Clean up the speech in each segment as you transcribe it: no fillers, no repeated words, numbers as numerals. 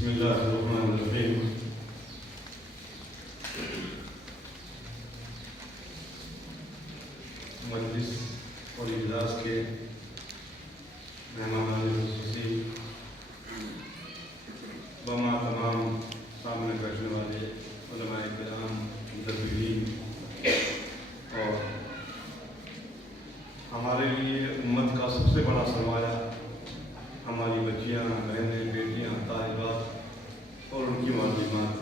بسم اللہ الرحمن الرحیم۔ مجلس اور اجلاس کے مہمانان خصوصی بما تمام سامنے بیٹھنے والے علماء کرام، مدبرین اور ہمارے لیے امت کا سب سے بڑا سرمایہ ہماری بچیاں، بہنیں، بیٹیاں، طالبات اور ان کی معلومات۔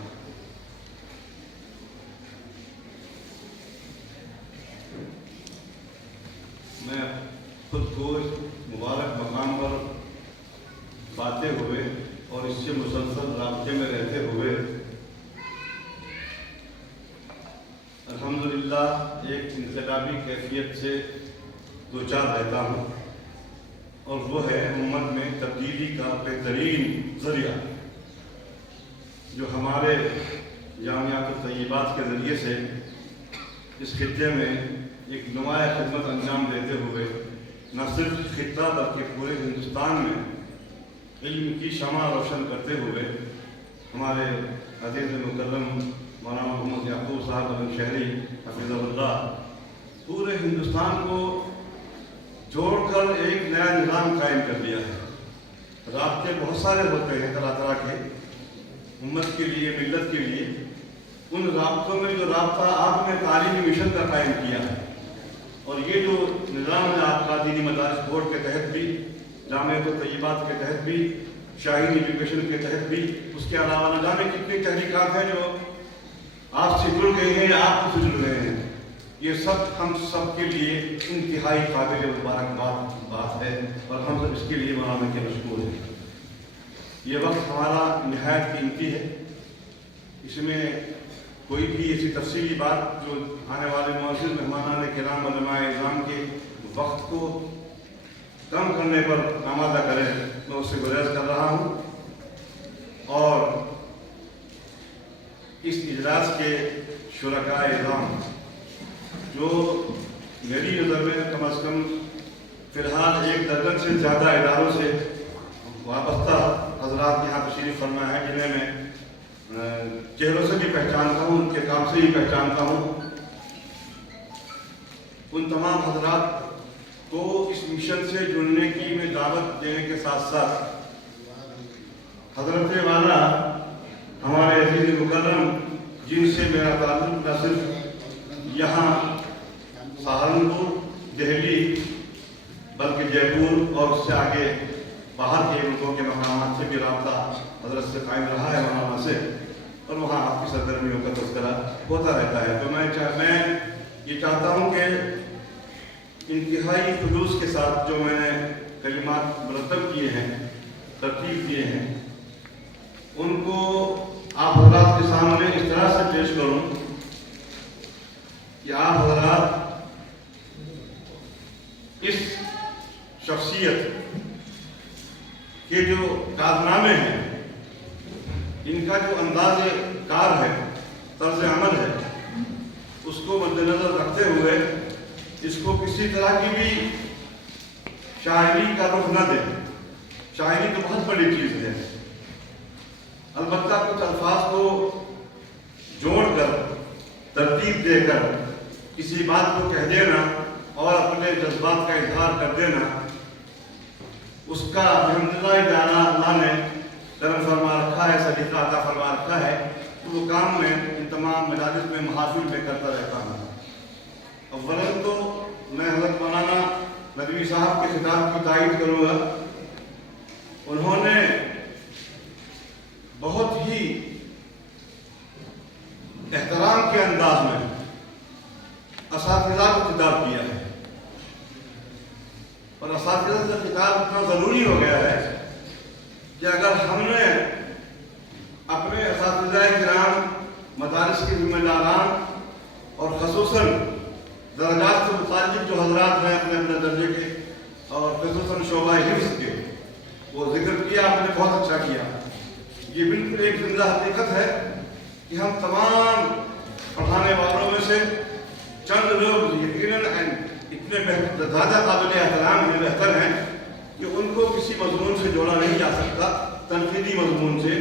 میں خود کو اس مبارک مقام پر پاتے ہوئے اور اس سے مسلسل رابطے میں رہتے ہوئے الحمدللہ ایک انقلابی کیفیت سے دوچار رہتا ہوں، اور وہ ہے امت میں تبدیلی کا بہترین ذریعہ جو ہمارے جامعات الطیبات کے ذریعے سے اس خطے میں ایک نمایاں خدمت انجام دیتے ہوئے نہ صرف خطہ بلکہ پورے ہندوستان میں علم کی شمع روشن کرتے ہوئے ہمارے عزیز مکرم مولانا محمد یعقوب صاحب علم شہری حفظہ اللہ پورے ہندوستان کو جوڑ کر ایک نیا نظام قائم کر دیا ہے۔ رابطے بہت سارے ہوتے ہیں طرح طرح کے امت کے لیے، ملت کے لیے۔ ان رابطوں میں جو رابطہ آپ نے تعلیمی مشن کا قائم کیا ہے، اور یہ جو نظام ہے آپ کا دینی مدارس بورڈ کے تحت بھی، جامعات الطیبات کے تحت بھی، شاہین ایجوکیشن کے تحت بھی، اس کے علاوہ نہ جانے کتنی تحریکات ہیں جو آپ سے جڑ گئی ہیں یا آپ سے جڑ رہے ہیں، یہ سب ہم سب کے لیے انتہائی قابل مبارکباد بات ہے، اور ہم سب اس کے لیے مولانا کے مشکور ہیں۔ یہ وقت ہمارا نہایت قیمتی ہے، اس میں کوئی بھی ایسی تفصیلی بات جو آنے والے معزز مہمانان کرام علماء اعظام کے وقت کو کم کرنے پر آمادہ کرے، میں اس سے گریز کر رہا ہوں۔ اور اس اجلاس کے شرکاء اعظام جو میری نظر میں کم از کم فی الحال 1 درجن سے زیادہ اداروں سے وابستہ حضرات یہاں تشریف فرما ہے، جنہیں میں چہروں سے بھی پہچانتا ہوں، ان کے کام سے بھی پہچانتا ہوں، ان تمام حضرات کو اس مشن سے جڑنے کی میں دعوت دینے کے ساتھ ساتھ حضرت والا ہمارے عزیز مکرم جن سے میرا تعلق نہ صرف یہاں سہارنپور، دہلی، بلکہ جے پور اور اس سے آگے باہر کے ملکوں کے مقامات سے بھی رابطہ حضرت سے قائم رہا ہے مولانا سے، اور وہاں آپ کی سرگرمیوں کا تذکرہ ہوتا رہتا ہے۔ تو میں یہ چاہتا ہوں کہ انتہائی خلوص کے ساتھ جو میں نے کلمات مرتب کیے ہیں، ترتیب کیے ہیں، ان کو آپ حضرات کے سامنے اس طرح سے پیش کروں کہ آپ حضرات اس شخصیت کے جو کارنامے ہیں، ان کا جو انداز کار ہے، طرز عمل ہے، اس کو مد نظر رکھتے ہوئے اس کو کسی طرح کی بھی شاعری کا رخ نہ دیں۔ شاعری تو بہت بڑی چیز ہے، البتہ کچھ الفاظ کو جوڑ کر، ترتیب دے کر کسی بات کو کہہ دینا اور اپنے جذبات کا اظہار کر دینا، اس کا الحمدللہ اللہ نے کرم فرما رکھا ہے، سلیقہ عطا فرما رکھا ہے، تو وہ کام میں ان تمام مجالس میں محافل میں کرتا رہتا ہوں۔ اولاً تو میں حضرت مولانا ندوی صاحب کے خطاب کی تائید کروں گا۔ انہوں نے بہت ہی احترام کے انداز میں اساتذہ کو خطاب کیا ہے، اور اساتذہ سے خطاب اتنا ضروری ہو گیا ہے کہ اگر ہم نے اپنے اساتذہ کرام، مدارس کے ذمہ داران اور خصوصاً درجات سے متعلق جو حضرات ہیں اپنے اپنے درجے کے، اور خصوصاً شعبہ حفظ کے، وہ ذکر کیا، آپ نے بہت اچھا کیا۔ یہ بالکل ایک زندہ حقیقت ہے کہ ہم تمام پڑھانے والوں میں سے چند لوگ یقیناً اتنے زیادہ قابل احترام ہیں، بہتر ہیں کہ ان کو کسی مضمون سے جوڑا نہیں جا سکتا، تنقیدی مضمون سے،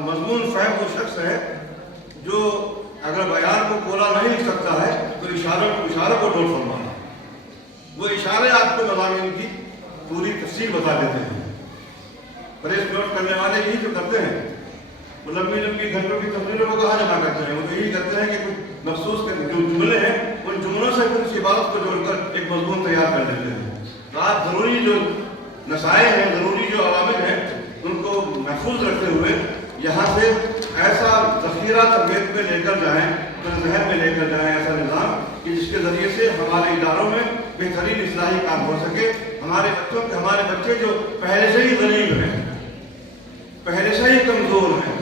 مضمون فہم وہ شخص ہے جو اگر بیان کو پورا نہیں لکھ سکتا ہے تو اشاروں کو نوٹ فرمانا. وہ اشارے آپ کو مضامین کی پوری تفصیل بتا دیتے ہیں. پریس نوٹ کرنے والے یہی تو کرتے ہیں. وہ لمبی لمبی گھنٹوں کی تفصیلوں کو کہاں جمع کرتے ہیں؟ وہ تو یہی کرتے ہیں کہ کچھ مخصوص جو جملے ہیں ان جملوں سے کچھ عبارت کو جوڑ کر ایک مضمون تیار کر دیتے ہیں. تو آپ ضروری جو نصائح ہیں، ضروری جو عوامل ہیں، ان کو محفوظ رکھتے ہوئے یہاں سے ایسا ذخیرہ تربیت میں لے کر جائیں، ذہن میں لے کر جائیں ایسا نظام کہ جس کے ذریعے سے ہمارے اداروں میں بہترین اصلاحی کام ہو سکے. ہمارے بچے جو پہلے سے ہی غریب ہیں، پہلے سے ہی کمزور ہیں،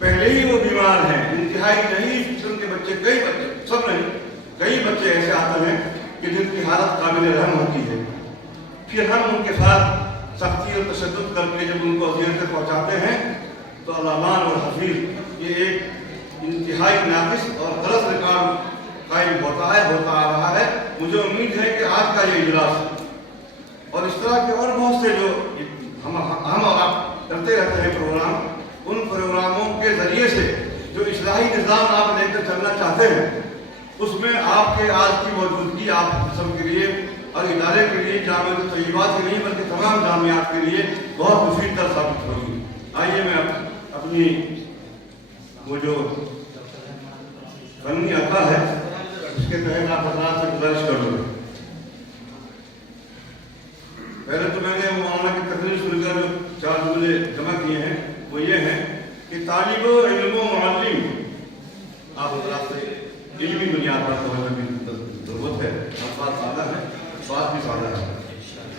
پہلے ہی وہ بیمار ہیں، انتہائی نہیں قسم کے بچے، کئی بچے، سب نہیں، کئی بچے ایسے آتے ہیں کہ جن کی حالت قابل رحم ہوتی ہے. پھر ہم ان کے ساتھ سختی اور تشدد کر کے جب ان کو اذیتیں پہنچاتے ہیں تو علمان اور حفیظ یہ ایک انتہائی ناقص اور غلط ریکارڈ قائم ہوتا آ رہا ہے. مجھے امید ہے کہ آج کا یہ اجلاس اور اس طرح کے اور بہت سے جو ہم اور آپ کرتے رہتے ہیں پروگرام، ان پروگراموں کے ذریعے سے جو اصلاحی نظام آپ لے کر چلنا چاہتے ہیں اس میں آپ کے آج کی موجودگی آپ سب کے لیے اور ادارے کے لیے جامعہ طیبات ہی نہیں بلکہ تمام جامعات کے لیے بہت مفید تر ثابت ہوگی. آئیے میں اپنی وہ جو فنی عطا ہے اس کے تحت آپ حضرات سے گزارش کر دوں. پہلے تو میں نے مولانا کی تقریر سن کر جو 4 جملے جمع کیے ہیں وہ یہ ہیں کہ طالب علم و معلم، آپ حضرات سے علمی بنیاد پر توجہ کی ضرورت ہے. الفاظ سادہ ہے، بات بھی سادہ ہے.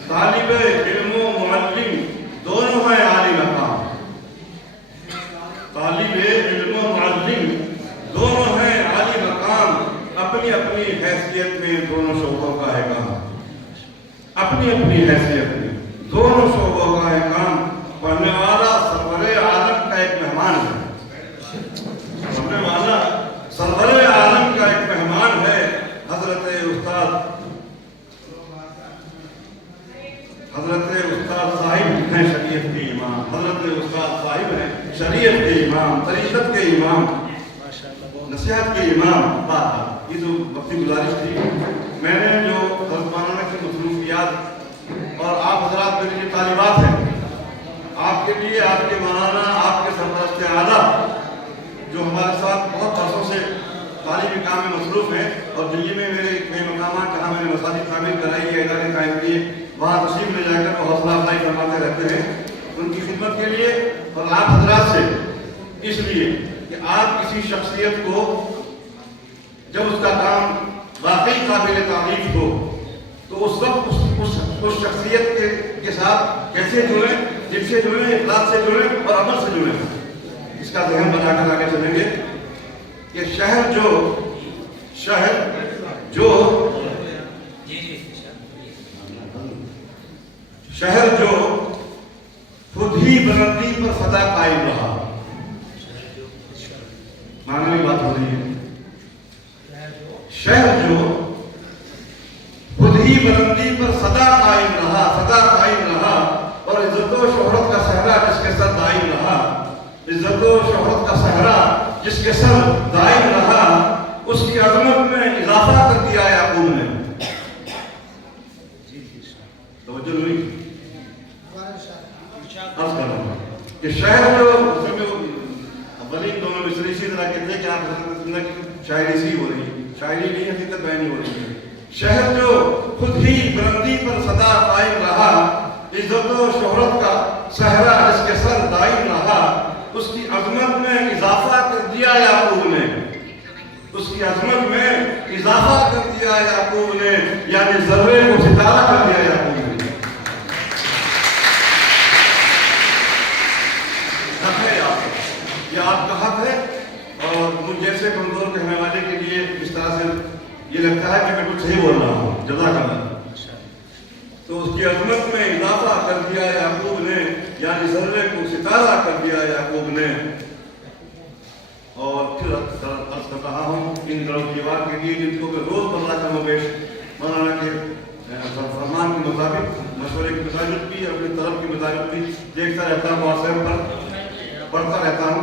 طالب علم و معلم دونوں ہیں عالی مقام. طالب علم و معلم دونوں ہیں عالی مقام. اپنی اپنی حیثیت میں دونوں شعبوں کا ہے کام. اپنی اپنی حیثیت میں دونوں شعبوں کا ہے کام. پڑھنے والا سرور عالم کا ایک مہمان ہے. پڑھنے والا سرور عالم کا ایک مہمان ہے. حضرت استاد صاحب ہیں شریعت کے امام. حضرت استاد صاحب ہیں شریعت کے امام، طریقت کے امام، نصیحت کے امام. یہ تو وقتی گزارش تھی. میں نے جو حضرت مولانا کی مصروفیات اور آپ حضرات کے لیے طالبات ہیں، آپ کے لیے آپ کے مولانا، آپ کے سرپرست اعلیٰ جو ہمارے ساتھ بہت برسوں سے تعلیمی کام میں مصروف ہیں اور دلی میں میرے کئی مقامات جہاں میں نے مساجد تعمیر کرائی ہے، ادارے قائم کیے، وہاں تشریف لے جا کر حوصلہ افزائی فرماتے رہتے ہیں. ان کی خدمت کے لیے اور آپ حضرات سے اس لیے کہ آپ کسی شخصیت کو جب اس کا کام واقعی قابل تعریف ہو تو اس وقت اس شخصیت کے ساتھ کیسے جڑیں، دل سے جڑیں، اخلاص سے جڑیں اور عمل سے جڑیں. اس کا ذہن بنا کر آگے چلیں گے کہ شہر جو خود ہی بلندی پر سدا قائم رہا. معنی بات ہو رہی ہے. شہر جو خود ہی بلندی پر سدا قائم رہا اور عزت و شہرت کا صحرا جس کے سر دائم رہا. عزت و شہرت کا صحرا جس کے سر دائم رہا، اس کی عظمت میں اضافہ کر دیا یعقوب نے. توجہ نہیں عرض کر رہا ہوں کہ شہر جو اولین دونوں مصری اسی طرح کہتے ہیں کہ آپ شاعری سی ہو رہی ہے، شاعری نہیں حقیقت بیانی ہو رہی ہے. شہر جو خود ہی بلندی پر سدا قائم رہا، عزت و شہرت کا صحرا جس کے سر دائم رہا، اس کی عظمت میں اضافہ کر دیا یعقوب نے. اس کی عظمت میں اضافہ کر دیا یعقوب نے، یعنی ذرے کو ستارہ کر دیا یعقوب نے. یہ آپ کا حق ہے اور مجھ جیسے کمزور کہنے والے کے لیے اس طرح سے یہ لگتا ہے کہ میں کچھ صحیح بول رہا ہوں. جزاک اللہ. تو اس کی عظمت میں اضافہ کر دیا یعقوب نے، یعنی ذرے کو ستارہ کر دیا یعقوب نے. اور پھر عرض کر رہا ہوں ان دیوار کے لیے جن کو میں روز مرہ کم و بیش مولانا کے فرمان کے مطابق مشورے کے مطابق بھی اپنی طرف کے مطابق بھی دیکھتا رہتا ہوں، واٹس ایپ پر پڑھتا رہتا ہوں.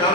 4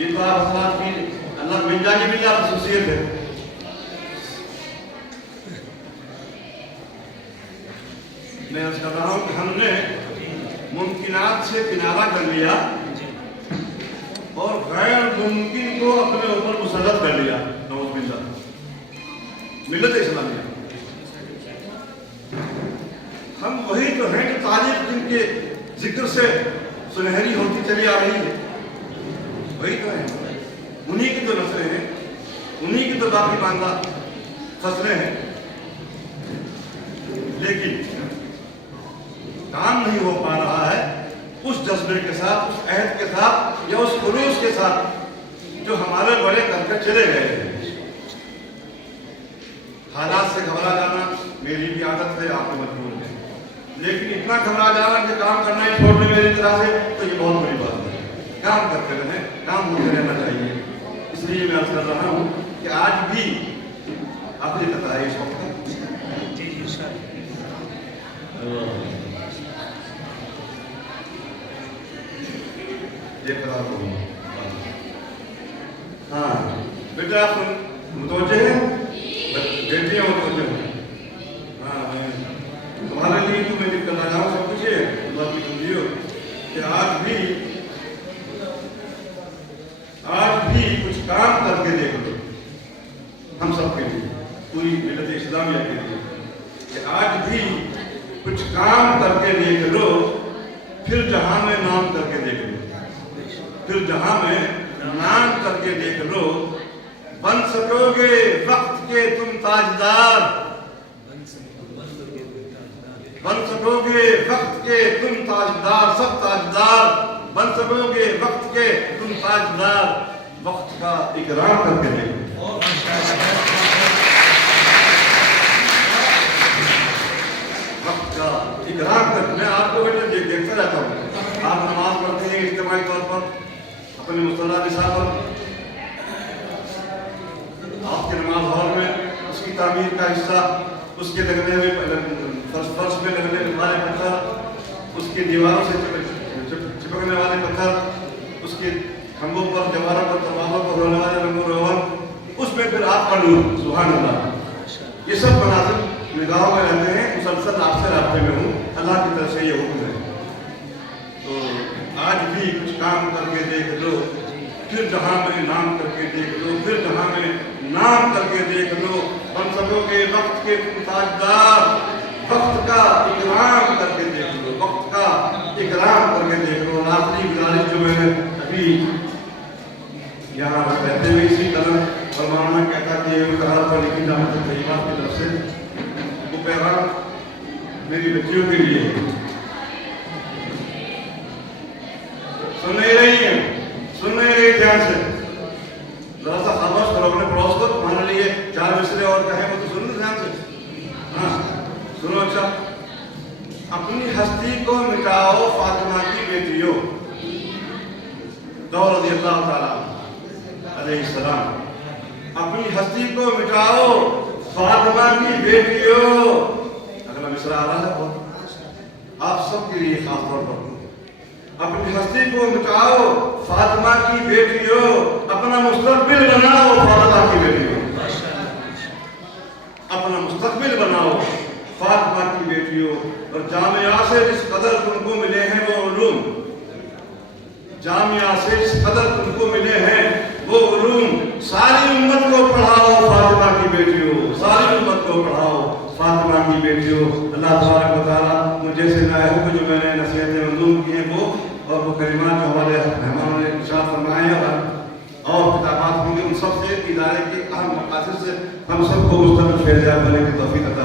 یہ تو آپ حضرات کی اللہ مل جائے بھی آپ خصوصیت ہے. میں عرض کر رہا ہوں کہ ہم نے ممکنات سے کنارہ کر لیا اور غیر ممکن کو اپنے اوپر مسلط کر لیا. نعوذ باللہ. ملت اسلامیہ ہم وہی تو ہیں کہ تاریخ جن کے ذکر سے سنہری ہوتی چلی آ رہی ہے، وہی تو ہیں. انہی کی تو نسلیں ہیں، انہی کی تو باقی ماندہ فصلیں ہیں. لیکن کام نہیں ہو پا رہا ہے اس جذبے کے ساتھ، اس عہد کے ساتھ یا اس خلوص کے ساتھ جو ہمارے بڑے کر کے چلے گئے ہیں. حالات سے گھبرا جانا میری بھی عادت ہے، آپ کو مجبور ہے، لیکن اتنا گھبرا جانا کہ کام کرنا ہی چھوڑ دیں میری طرح سے تو یہ بہت بڑی بات ہے. کام کرتے رہیں، کام ہوتے رہنا چاہیے. اس لیے میں عرض کر رہا ہوں کہ آج بھی اپنی قطع ہے اس وقت. ہاں بیٹا آپ متوجہ ہیں، بیٹیاں متوجہ ہیں. ہاں تمہارے لیے تو میں کر رہا ہوں سب کچھ ہے. اللہ کی سمجھیو کہ آج بھی کچھ کام کر کے دیکھ لو ہم سب کے لیے، پوری ملت اسلامیہ کے لیے، کہ آج بھی کچھ کام کر کے دیکھ لو. پھر جہاں میں نام کر کے دیکھ لو، پھر جہاں میں نام کر کے دیکھ لو. بن سکو گے وقت کے تم تاجدار، بن سکو گے وقت کے تم تاجدار. سب تاجدار بن سکو گے وقت کے تم تاجدار. وقت کا اکرام کر کے دیکھو. وقت کا اکرام کر. میں آپ کو بیٹے دیکھتا رہتا ہوں، آپ نماز پڑھتے ہیں اجتماعی طور پر اپنے مصلی نساء پر. آپ کے نماز ہال میں اس کی تعمیر کا حصہ، اس کے لگنے میں فرش میں لگنے والے پتھر، اس کی دیواروں سے چپکنے والے پتھر، اس کے کھمبوں پر، دیواروں پر، دروازوں پر ہونے والے رنگ و روغن، اس میں پھر آپ کا نور. سبحان اللہ. یہ سب مناظر نگاہوں میں رہتے ہیں. مسلسل آپ سے رابطے میں ہوں، اللہ کی طرف سے یہ حکم ہے. تو آج بھی کچھ کام کر کے دیکھ لو. پھر جہاں میں نام کر کے دیکھ لو، پھر جہاں میں نام کر کے دیکھ لو. بن سکو گے وقت کے تم تاجدار. وقت کا اکرام کر کے دیکھ لو، وقت کا اکرام کر کے دیکھ لو. آخری گزارش جو میں نے ابھی یہاں رہتے ہوئے اسی طرح فرمانا کہتا کہ یہ قرار پر لکھی دعوت طیبات کی طرف سے وہ پیغام میری بچیوں کے لیے سن نہیں رہی ہیں، سن نہیں رہی دھیان سے. ذرا سا خاموش کرو اپنے پڑوس کو. تمہارے لیے 4 مصرے اور کہیں وہ تو سن لو دھیان سے. ہاں سنو. اچھا، اپنی ہستی کو مٹاؤ فاطمہ کی بیٹیوں. دور رضی اللہ تعالیٰ علیہ السلام. اپنی ہستی کو مٹاؤ فاطمہ کی بیٹیوں. اگلا مصرع آ رہا ہے آپ سب کے لیے خاص طور پر. اپنی ہستی کو مٹاؤ فاطمہ کی بیٹیوں. اپنا مستقبل بناؤ فاطمہ کی بیٹیوں. اپنا مستقبل بناؤ فاطمہ کی بیٹیوں. اور جامعہ سے جس قدر تم کو ملے ہیں وہ علوم، جامعہ سے جس قدر تم کو ملے ہیں وہ علوم، ساری امت کو پڑھاؤ فاطمہ کی بیٹیوں. ساری امت کو پڑھاؤ فاطمہ کی بیٹیوں. اللہ تبارک و تعالیٰ مجھے سے نائبوں کو جو میں نے نصیحتیں منظور کی ہیں وہ اور وہ کلمات جو ہمارے مہمانوں نے ارشاد فرمائے اور کتابات ہوں گے، ان سب سے ادارے کے اہم مقاصد سے ہم سب کو مستقل فیضیاب بننے کی توفیق عطا